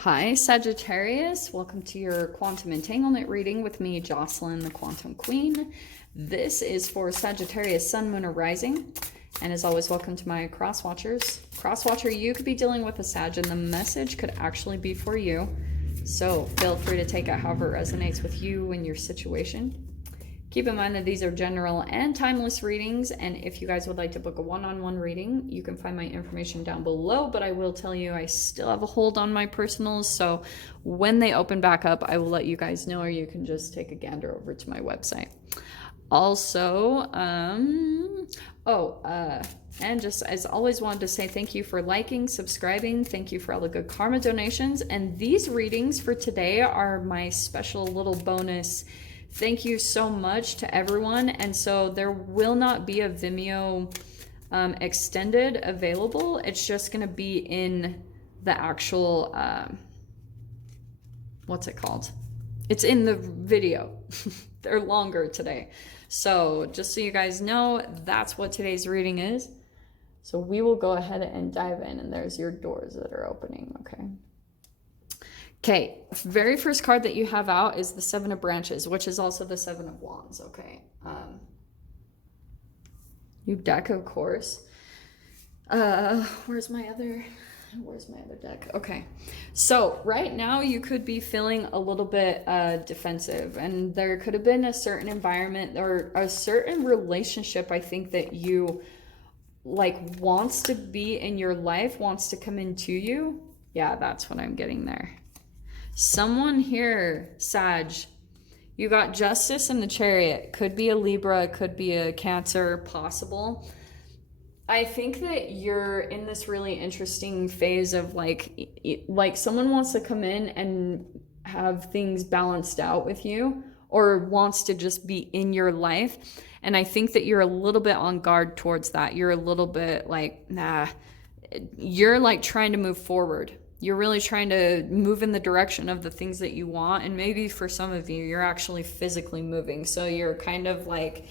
Hi, Sagittarius. Welcome to your quantum entanglement reading with me, Jocelyn, the Quantum Queen. This is for Sagittarius, Sun, Moon, or Rising. And as always, welcome to my cross-watchers. Cross-watcher, you could be dealing with a Sag, and the message could actually be for you. So feel free to take it however it resonates with you and your situation. Keep in mind that these are general and timeless readings, and if you guys would like to book a one-on-one reading, you can find my information down below, but I will tell you I still have a hold on my personals, so when they open back up, I will let you guys know, or you can just take a gander over to my website. Also, and just as always, wanted to say thank you for liking, subscribing, thank you for all the good karma donations, and these readings for today are my special little bonus. Thank you so much to everyone. And so there will not be a Vimeo extended available. It's just going to be in the actual, what's it called? It's in the video. They're longer today. So just so you guys know, that's what today's reading is. So we will go ahead and dive in, and there's your doors that are opening, okay? Okay, very first card that you have out is the Seven of Branches, which is also the Seven of Wands, okay? New deck, of course. Where's my other deck? Okay, so right now you could be feeling a little bit defensive, and there could have been a certain environment or a certain relationship, I think, that you like wants to be in your life, wants to come into you. Yeah, that's what I'm getting there. Someone here, Sag, you got Justice in the Chariot. Could be a Libra, could be a Cancer, possible. I think that you're in this really interesting phase of like someone wants to come in and have things balanced out with you, or wants to just be in your life. And I think that you're a little bit on guard towards that. You're a little bit like, nah, you're like trying to move forward. You're really trying to move in the direction of the things that you want. And maybe for some of you, you're actually physically moving. So you're kind of like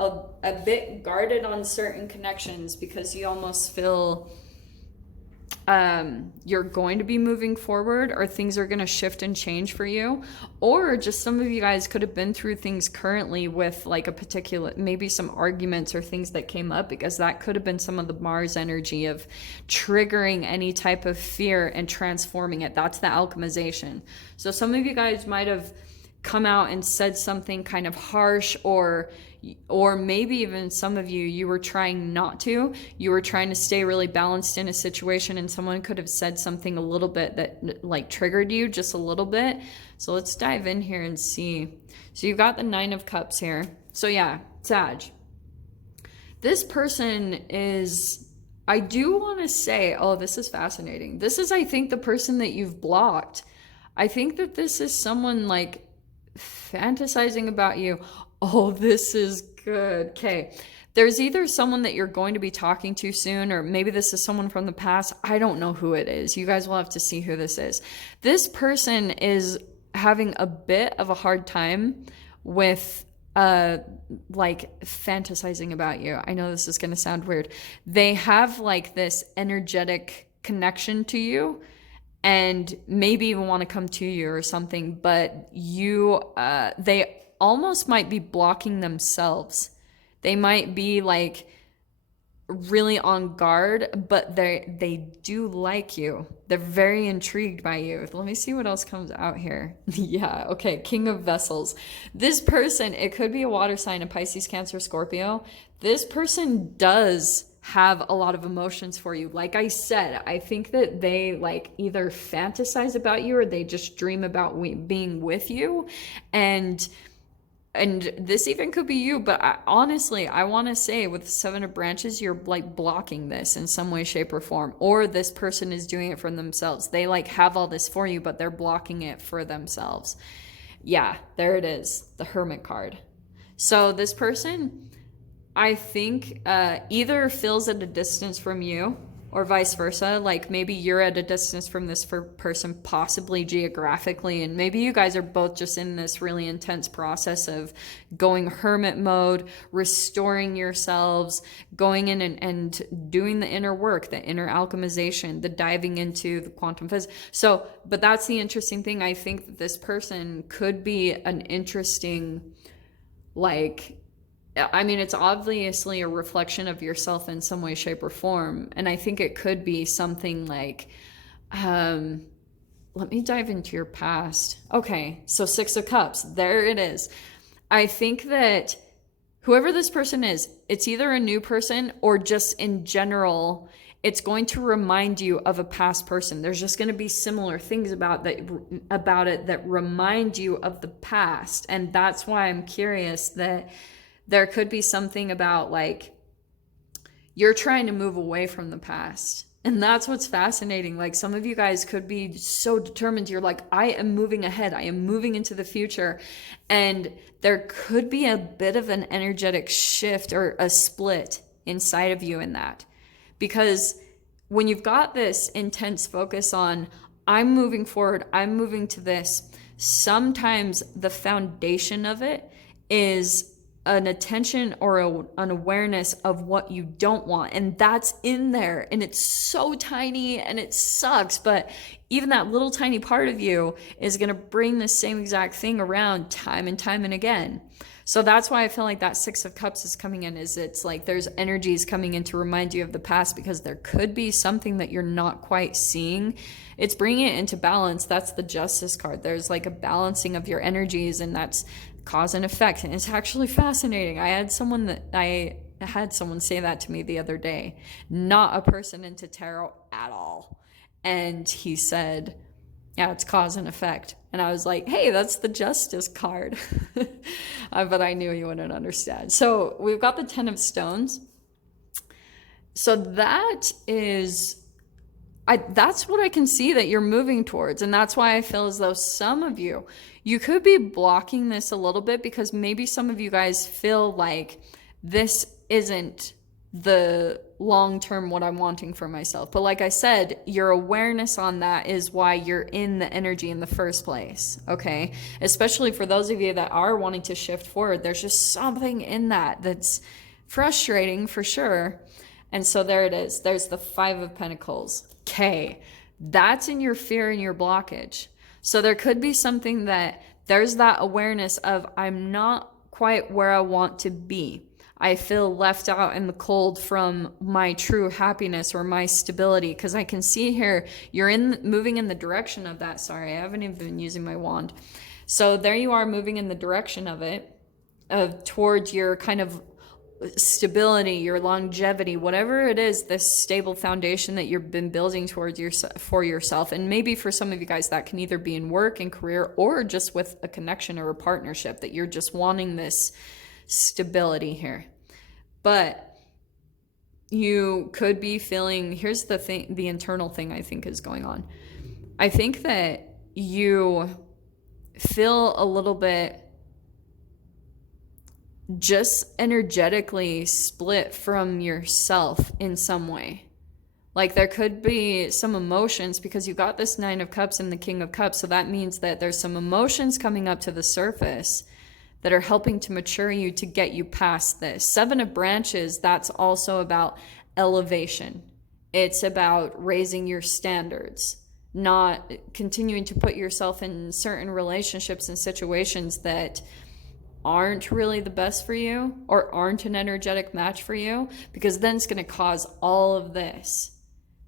a bit guarded on certain connections because you almost feel you're going to be moving forward, or things are going to shift and change for you. Or just some of you guys could have been through things currently with like a particular, maybe some arguments or things that came up, because that could have been some of the Mars energy of triggering any type of fear and transforming it. That's the alchemization. So some of you guys might have come out and said something kind of harsh, or maybe even some of you were trying not to. You were trying to stay really balanced in a situation, and someone could have said something a little bit that like triggered you just a little bit. So let's dive in here and see. So you've got the Nine of Cups here. So yeah, Sag, this person is, I do want to say, oh, this is fascinating. This is, I think, the person that you've blocked. I think that this is someone like fantasizing about you. Oh, this is good. Okay. There's either someone that you're going to be talking to soon, or maybe this is someone from the past. I don't know who it is. You guys will have to see who this is. This person is having a bit of a hard time with like fantasizing about you. I know this is going to sound weird. They have like this energetic connection to you, and maybe even want to come to you or something, but they almost might be blocking themselves. They might be like really on guard, but they do like you. They're very intrigued by you. Let me see what else comes out here. Yeah, okay, King of Vessels. This person, it could be a water sign, a Pisces, Cancer, Scorpio. This person does have a lot of emotions for you. Like I said, I think that they like either fantasize about you, or they just dream about being with you. And this even could be you, but honestly, I want to say with the Seven of Branches, you're like blocking this in some way, shape, or form. Or this person is doing it for themselves. They like have all this for you, but they're blocking it for themselves. Yeah, there it is, the Hermit card. So this person, I think, either feels at a distance from you, or vice versa. Like maybe you're at a distance from this person, possibly geographically, and maybe you guys are both just in this really intense process of going hermit mode, restoring yourselves, going in and doing the inner work, the inner alchemization, the diving into the quantum physics. So, but that's the interesting thing. I think that this person could be an interesting, like, I mean, it's obviously a reflection of yourself in some way, shape, or form. And I think it could be something like, let me dive into your past. Okay, so Six of Cups, there it is. I think that whoever this person is, it's either a new person or just in general, it's going to remind you of a past person. There's just going to be similar things about it that remind you of the past. And that's why I'm curious that there could be something about like you're trying to move away from the past. And that's what's fascinating. Like some of you guys could be so determined. You're like, I am moving ahead. I am moving into the future. And there could be a bit of an energetic shift or a split inside of you in that. Because when you've got this intense focus on, I'm moving forward, I'm moving to this, sometimes the foundation of it is an attention or an awareness of what you don't want. And that's in there. And it's so tiny and it sucks. But even that little tiny part of you is going to bring the same exact thing around time and time and again. So that's why I feel like that Six of Cups is coming in, is it's like there's energies coming in to remind you of the past, because there could be something that you're not quite seeing. It's bringing it into balance. That's the Justice card. There's like a balancing of your energies, and that's cause and effect. And it's actually fascinating. I had someone say that to me the other day, not a person into tarot at all. And he said, yeah, it's cause and effect. And I was like, hey, that's the Justice card. But I knew you wouldn't understand. So we've got the 10 of Stones. So that is, that's what I can see that you're moving towards. And that's why I feel as though some of you could be blocking this a little bit, because maybe some of you guys feel like this isn't the long-term what I'm wanting for myself. But like I said, your awareness on that is why you're in the energy in the first place, okay? Especially for those of you that are wanting to shift forward, there's just something in that that's frustrating for sure. And so there it is. There's the 5 of Pentacles. Okay, that's in your fear and your blockage. So there could be something that there's that awareness of, I'm not quite where I want to be. I feel left out in the cold from my true happiness or my stability, because I can see here you're moving in the direction of that. Sorry, I haven't even been using my wand. So there you are, moving in the direction of it, towards your kind of stability, your longevity, whatever it is, this stable foundation that you've been building towards for yourself. And maybe for some of you guys that can either be in work and career, or just with a connection or a partnership, that you're just wanting this stability here. But you could be feeling, here's the thing, the internal thing I think is going on. I think that you feel a little bit just energetically split from yourself in some way. Like there could be some emotions, because you got this 9 of Cups and the King of Cups. So that means that there's some emotions coming up to the surface that are helping to mature you to get you past this. 7 of Branches, that's also about elevation. It's about raising your standards, not continuing to put yourself in certain relationships and situations that aren't really the best for you or aren't an energetic match for you, because then it's going to cause all of this.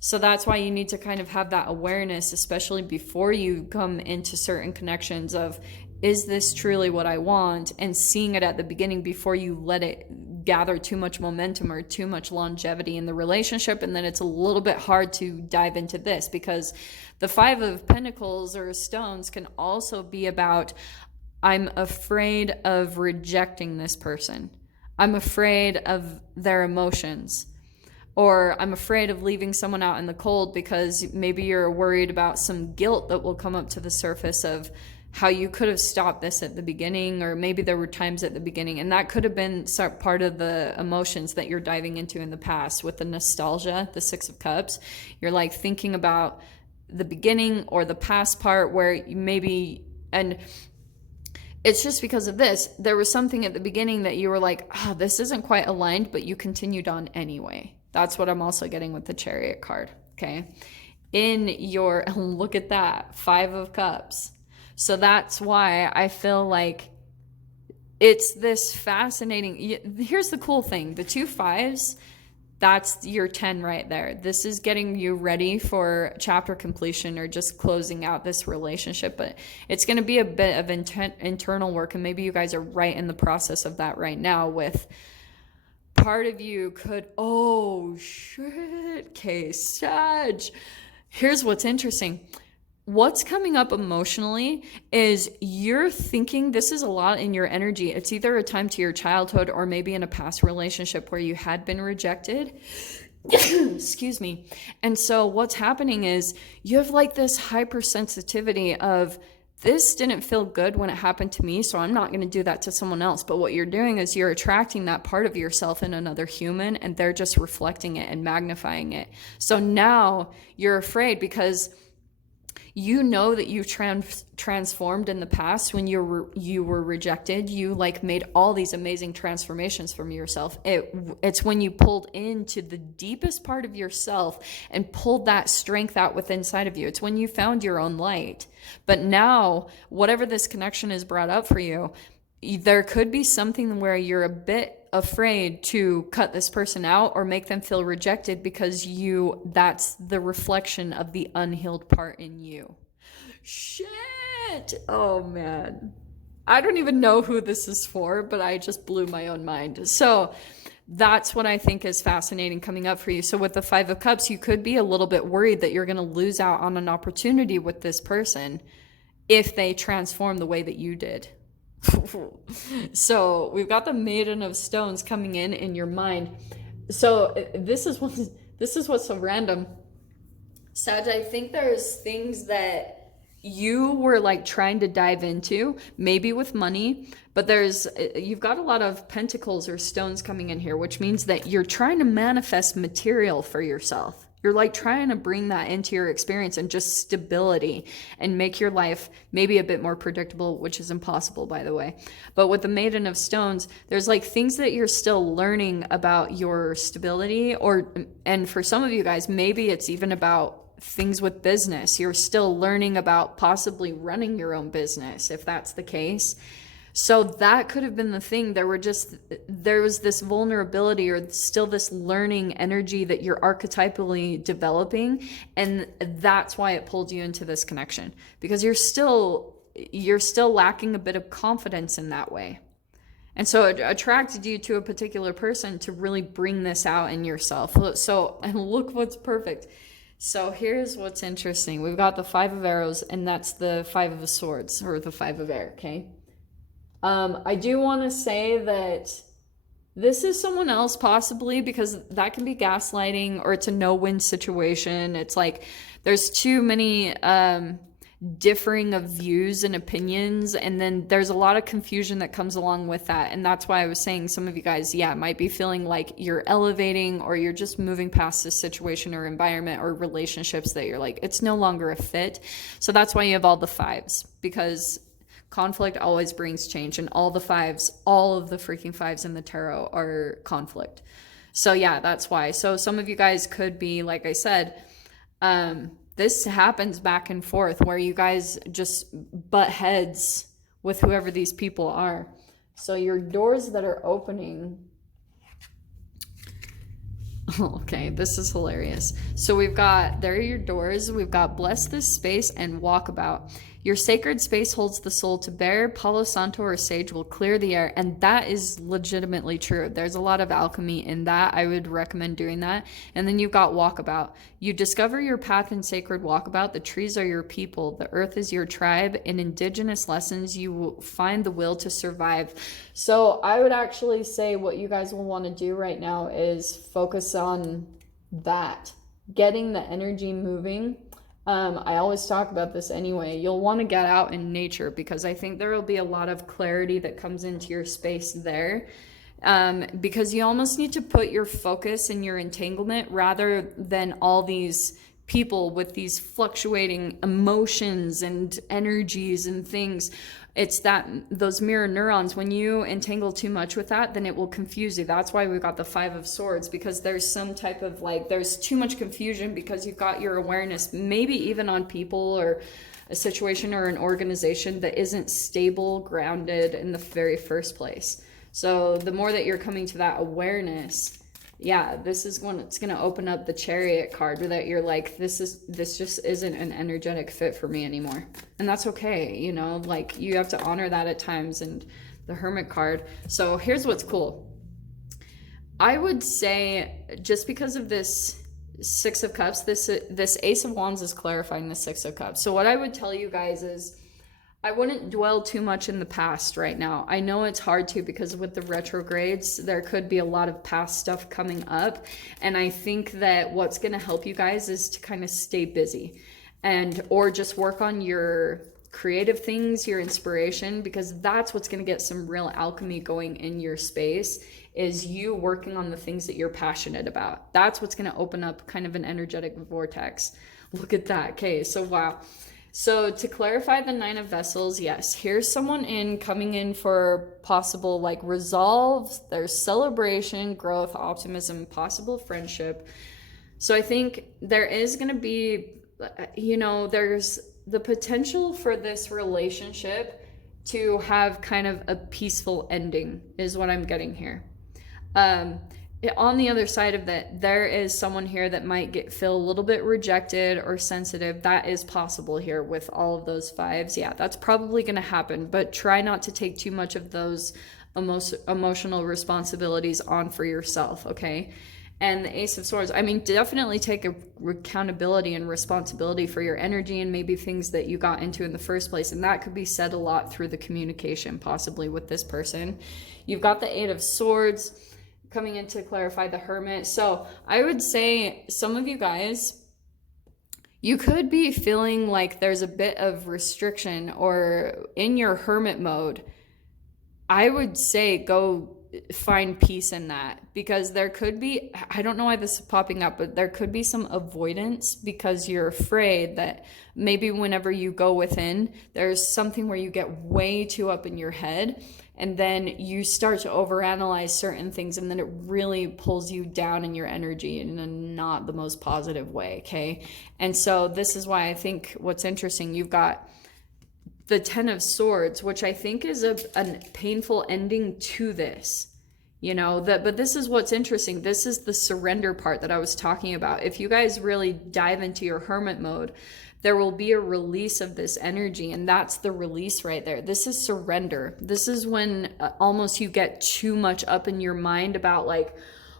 So that's why you need to kind of have that awareness, especially before you come into certain connections of, is this truly what I want? And seeing it at the beginning before you let it gather too much momentum or too much longevity in the relationship. And then it's a little bit hard to dive into this, because the 5 of Pentacles or Stones can also be about, I'm afraid of rejecting this person. I'm afraid of their emotions. Or I'm afraid of leaving someone out in the cold, because maybe you're worried about some guilt that will come up to the surface of how you could have stopped this at the beginning, or maybe there were times at the beginning, and that could have been part of the emotions that you're diving into in the past with the nostalgia, the Six of Cups. You're like thinking about the beginning or the past part where you maybe, and it's just because of this, there was something at the beginning that you were like, oh, this isn't quite aligned, but you continued on anyway. That's what I'm also getting with the Chariot card, okay? In your, look at that, 5 of Cups. So that's why I feel like it's this fascinating, here's the cool thing, the 2 5s, that's your 10 right there. This is getting you ready for chapter completion or just closing out this relationship. But it's going to be a bit of internal work. And maybe you guys are right in the process of that right now with part of you could, oh shit, okay, Sag. Here's what's interesting. What's coming up emotionally is you're thinking, this is a lot in your energy. It's either a time to your childhood or maybe in a past relationship where you had been rejected. Excuse me. And so what's happening is you have like this hypersensitivity of, this didn't feel good when it happened to me, so I'm not going to do that to someone else. But what you're doing is you're attracting that part of yourself in another human, and they're just reflecting it and magnifying it. So now you're afraid because you know that you transformed in the past when you were rejected. You like made all these amazing transformations from yourself. It's when you pulled into the deepest part of yourself and pulled that strength out within inside of you. It's when you found your own light. But now, whatever this connection has brought up for you, there could be something where you're a bit afraid to cut this person out or make them feel rejected because that's the reflection of the unhealed part in you. Shit. Oh man. I don't even know who this is for, but I just blew my own mind. So that's what I think is fascinating coming up for you. So with the 5 of Cups, you could be a little bit worried that you're going to lose out on an opportunity with this person if they transform the way that you did. So we've got the Maiden of Stones coming in your mind. So this is what's so random, Sag. I think there's things that you were like trying to dive into, maybe with money, but you've got a lot of pentacles or stones coming in here, which means that you're trying to manifest material for yourself. You're like trying to bring that into your experience and just stability and make your life maybe a bit more predictable, which is impossible, by the way. But with the Maiden of Stones, there's like things that you're still learning about your stability, and for some of you guys, maybe it's even about things with business. You're still learning about possibly running your own business, if that's the case. So that could have been the thing. There was this vulnerability or still this learning energy that you're archetypally developing. And that's why it pulled you into this connection, because you're still lacking a bit of confidence in that way. And so it attracted you to a particular person to really bring this out in yourself. So, and look what's perfect. So here's what's interesting. We've got the 5 of Arrows, and that's the 5 of Swords, or the 5 of Air, okay? I do want to say that this is someone else possibly, because that can be gaslighting, or it's a no-win situation. It's like there's too many differing of views and opinions, and then there's a lot of confusion that comes along with that. And that's why I was saying some of you guys, might be feeling like you're elevating, or you're just moving past this situation or environment or relationships that you're like, it's no longer a fit. So that's why you have all the 5s, because conflict always brings change, and all of the freaking 5s in the tarot are conflict. So yeah, that's why. So some of you guys could be, like I said, this happens back and forth where you guys just butt heads with whoever these people are. So your doors that are opening. Okay, this is hilarious. So there are your doors. We've got bless this space and walkabout. Your sacred space holds the soul to bear. Palo Santo or sage will clear the air. And that is legitimately true. There's a lot of alchemy in that. I would recommend doing that. And then you've got walkabout. You discover your path in sacred walkabout. The trees are your people. The earth is your tribe. In indigenous lessons, you will find the will to survive. So I would actually say what you guys will want to do right now is focus on that. Getting the energy moving I always talk about this anyway. You'll want to get out in nature because I think there will be a lot of clarity that comes into your space there. Because you almost need to put your focus in your entanglement rather than all these people with these fluctuating emotions and energies and things. It's that those mirror neurons, when you entangle too much with that, then it will confuse you. That's why we got the Five of Swords, because there's some type of like, there's too much confusion because you've got your awareness, maybe even on people or a situation or an organization that isn't stable, grounded in the very first place. So the more that you're coming to that awareness, yeah, this is when it's going to open up the Chariot card, that you're like, this just isn't an energetic fit for me anymore. And that's okay. You know, like you have to honor that at times. And the Hermit card. So here's what's cool. I would say just because of this Six of Cups, this Ace of Wands is clarifying the Six of Cups. So what I would tell you guys is, I wouldn't dwell too much in the past right now. I know it's hard to, because with the retrogrades, there could be a lot of past stuff coming up. And I think that what's going to help you guys is to kind of stay busy or just work on your creative things, your inspiration, because that's what's going to get some real alchemy going in your space, is you working on the things that you're passionate about. That's what's going to open up kind of an energetic vortex. Look at that. Okay, so wow. So to clarify the Nine of Vessels, yes, here's someone coming in for possible like resolve. There's celebration, growth, optimism, possible friendship. So I think there is going to be, you know, there's the potential for this relationship to have kind of a peaceful ending is what I'm getting here. On the other side of that, there is someone here that might feel a little bit rejected or sensitive. That is possible here with all of those fives. Yeah, that's probably going to happen, but try not to take too much of those emotional responsibilities on for yourself, okay? And the Ace of Swords, I mean, definitely take accountability and responsibility for your energy and maybe things that you got into in the first place. And that could be said a lot through the communication, possibly with this person. You've got the Eight of Swords coming in to clarify the Hermit. So I would say some of you guys, you could be feeling like there's a bit of restriction or in your Hermit mode. I would say go find peace in that, because there could be, I don't know why this is popping up, but there could be some avoidance because you're afraid that maybe whenever you go within, there's something where you get way too up in your head and then you start to overanalyze certain things, and then it really pulls you down in your energy in a not the most positive way, okay? And so this is why I think what's interesting, you've got the Ten of Swords, which I think is a painful ending to this, you know, but this is what's interesting. This is the surrender part that I was talking about. If you guys really dive into your Hermit mode, there will be a release of this energy, and that's the release right there. This is surrender. This is when almost you get too much up in your mind about like,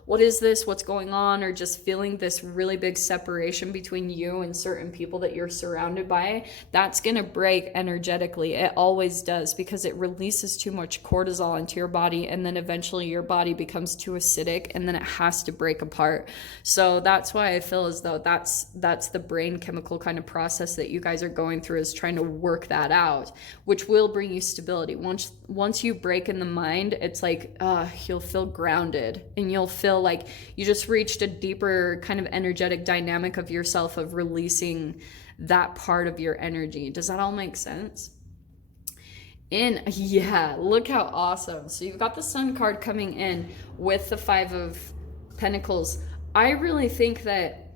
what is this? What's going on? Or just feeling this really big separation between you and certain people that you're surrounded by. That's going to break energetically. It always does, because it releases too much cortisol into your body, and then eventually your body becomes too acidic, and then it has to break apart. So that's why I feel as though that's the brain chemical kind of process that you guys are going through, is trying to work that out, which will bring you stability. Once you break in the mind, it's like you'll feel grounded, and you'll feel like you just reached a deeper kind of energetic dynamic of yourself, of releasing that part of your energy. Does that all make sense? Yeah, look how awesome. So you've got the Sun card coming in with the Five of Pentacles. I really think that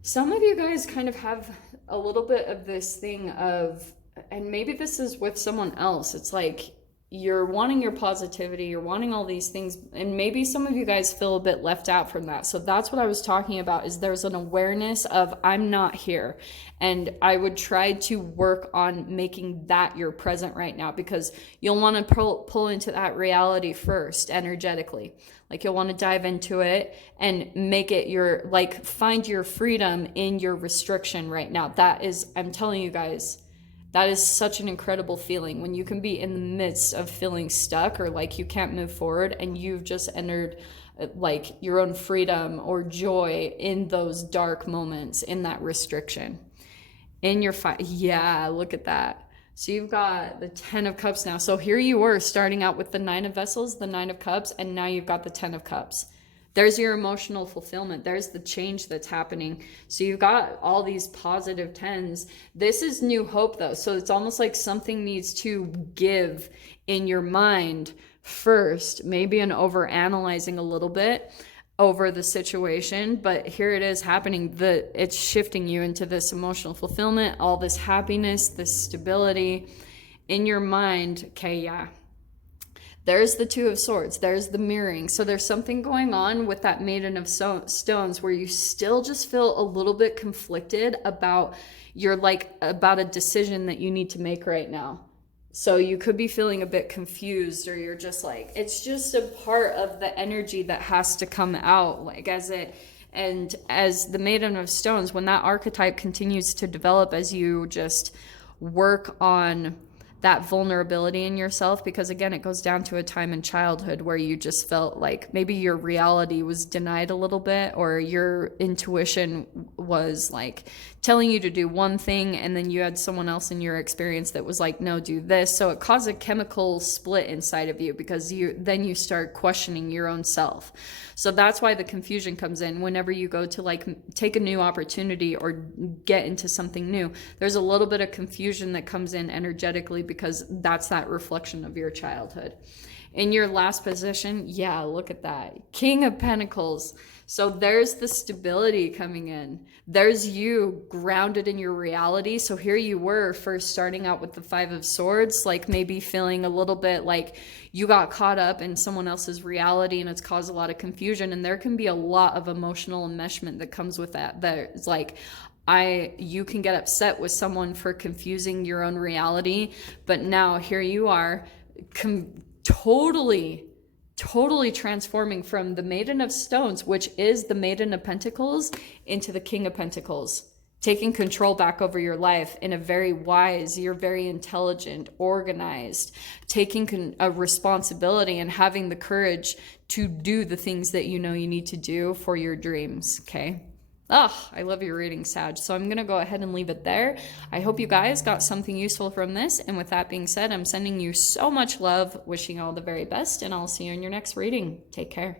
some of you guys kind of have a little bit of this thing of, and maybe this is with someone else, it's like you're wanting your positivity, you're wanting all these things, and maybe some of you guys feel a bit left out from that. So that's what I was talking about, is there's an awareness of I'm not here, and I would try to work on making that your present right now, because you'll want to pull into that reality first energetically. Like you'll want to dive into it and make it your, like, find your freedom in your restriction right now. That is, I'm telling you guys, That is such an incredible feeling when you can be in the midst of feeling stuck or like you can't move forward, and you've just entered like your own freedom or joy in those dark moments, in that restriction, in your fight. Yeah, look at that. So you've got the 10 of Cups now. So here you were starting out with the 9 of Vessels, the 9 of Cups, and now you've got the 10 of Cups. There's your emotional fulfillment. There's the change that's happening. So you've got all these positive 10s. This is new hope though. So it's almost like something needs to give in your mind first, maybe an over analyzing a little bit over the situation, but here it is happening. It's shifting you into this emotional fulfillment, all this happiness, this stability in your mind. Okay, yeah. There's the 2 of Swords. There's the mirroring. So there's something going on with that Maiden of Stones where you still just feel a little bit conflicted about about a decision that you need to make right now. So you could be feeling a bit confused, or you're just like, it's just a part of the energy that has to come out, like as the Maiden of Stones, when that archetype continues to develop, as you just work on that vulnerability in yourself, because again, it goes down to a time in childhood where you just felt like maybe your reality was denied a little bit, or your intuition was like telling you to do one thing, and then you had someone else in your experience that was like, no, do this. So it caused a chemical split inside of you, because you start questioning your own self. So that's why the confusion comes in whenever you go to like take a new opportunity or get into something new. There's a little bit of confusion that comes in energetically, because that's that reflection of your childhood. In your last position, yeah, look at that. King of Pentacles. So there's the stability coming in. There's you grounded in your reality. So here you were first starting out with the 5 of Swords, like maybe feeling a little bit like you got caught up in someone else's reality, and it's caused a lot of confusion. And there can be a lot of emotional enmeshment that comes with that. There's like, you can get upset with someone for confusing your own reality, but now here you are totally transforming from the Maiden of Stones, which is the Maiden of Pentacles, into the King of Pentacles, taking control back over your life in a very wise, you're very intelligent, organized, taking a responsibility and having the courage to do the things that you know you need to do for your dreams, okay? Oh, I love your reading, Sag. So I'm going to go ahead and leave it there. I hope you guys got something useful from this. And with that being said, I'm sending you so much love, wishing you all the very best, and I'll see you in your next reading. Take care.